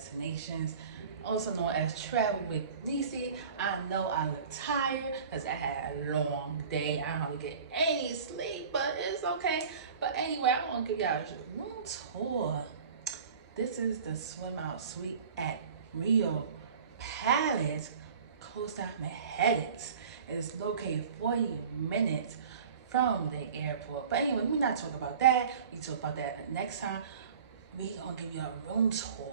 destinations, also known as Travel with Niecy. I know I look tired because I had a long day. I don't really get any sleep, but it's okay. But anyway, I want to give y'all a room tour. This is the swim out suite at RIU Palace Costa Mujeres. It is located 40 minutes from the airport. But anyway, we're not talking about that. We talk about that next time. We gonna give you a room tour.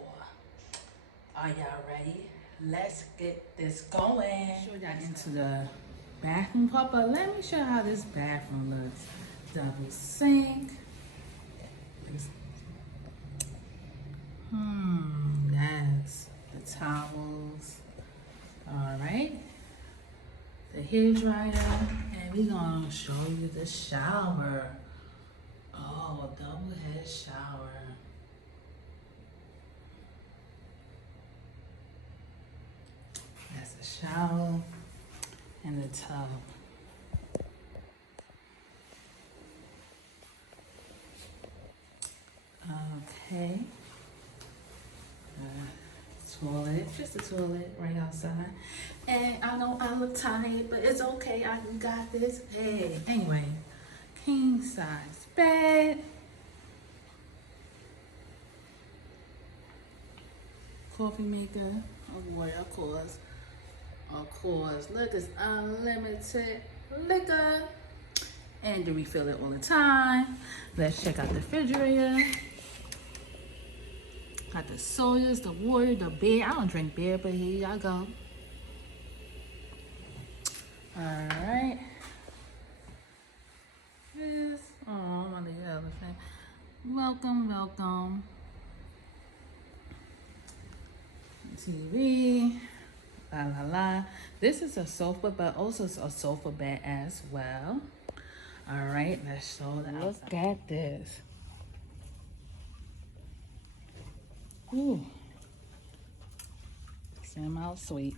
Are y'all ready? Let's get this going. Show y'all into the bathroom part, but let me show you how this bathroom looks. Double sink. That's the towels. All right. The hair dryer, and we gonna show you the shower. Oh, double head shower. That's the shower and the tub. Okay. Toilet, just a toilet right outside. And I know I look tired, but it's okay. I got this. Hey, anyway, king size bed. Coffee maker, of course. Of course, look, it's unlimited liquor. And to refill it all the time. Let's check out the refrigerator. Got the sodas, the water, the beer. I don't drink beer, but here y'all go. Alright. This, oh, my little elephant. Welcome, welcome. TV. La la la. This is a sofa, but also a sofa bed as well. Alright, let's show that. Look at this. Ooh. Smell sweet.